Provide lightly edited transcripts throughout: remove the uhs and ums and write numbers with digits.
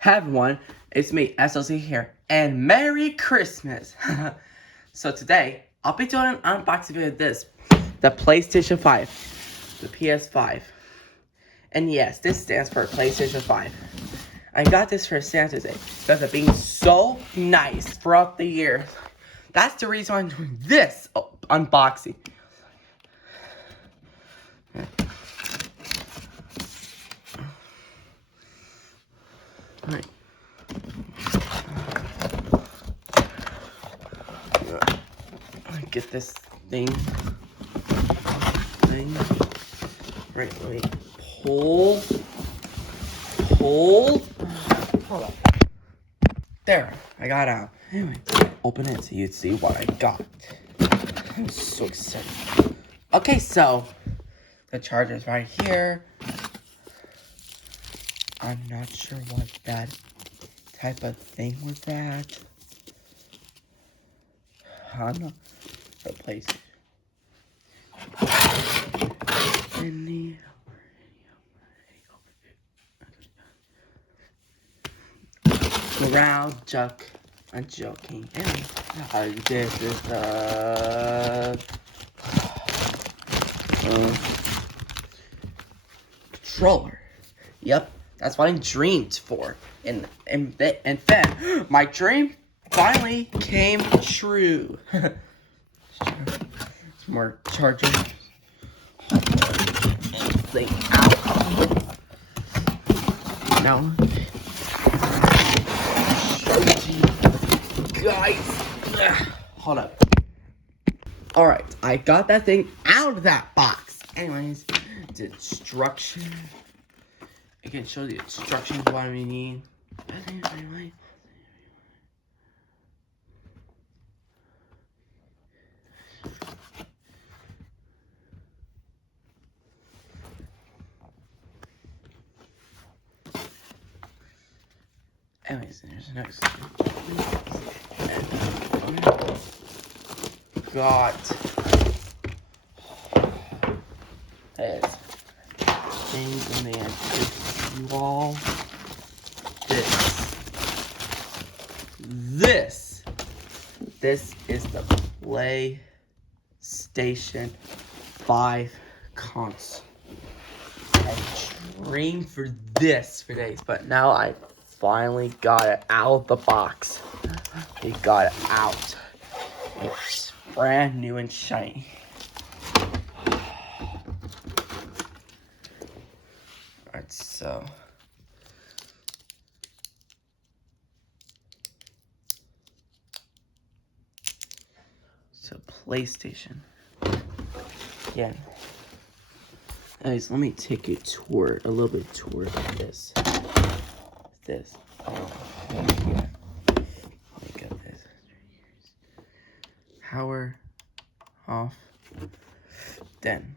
Hi everyone, it's me, SLC here, and Merry Christmas! So today, I'll be doing an unboxing video of this, the PlayStation 5, the PS5. And yes, this stands for PlayStation 5. I got this for Santa Day, because of being so nice throughout the year. That's the reason I'm doing this unboxing. Alright. Get this thing. Right, wait. Pull. Hold up. There, I got out. Anyway, open it so you'd see what I got. I'm so excited. Okay, so the charger's right here. I'm not sure what that type of thing was that. I don't know. The place. Around joke. I'm joking. Anyway, this is the controller. Yep, that's what I dreamed for. And then my dream finally came true. More charger. Thing out. Now, guys, hold up. All right, I got that thing out of that box. Anyways, the instruction. I can show the instructions what we need. Anyways, there's the next. Got this things and then you all this is the PlayStation 5 console. I dreamed for this for days, but now I finally got it out of the box. We got it out. It's brand new and shiny. Alright, so PlayStation. Yeah. Guys, let me take a little bit tour of this. Oh, yeah. Look at this. Power off. Then.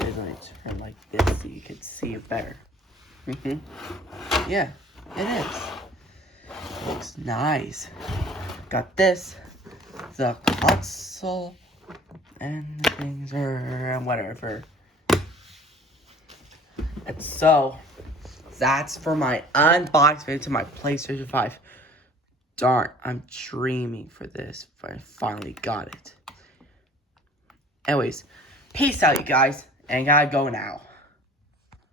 I'm going to turn like this so you can see it better. Yeah, it is. Looks nice. Got this, the console, and the things and whatever. And so, that's for my unboxing video to my PlayStation 5. Darn, I'm dreaming for this. I finally got it. Anyways, peace out, you guys, and gotta go now.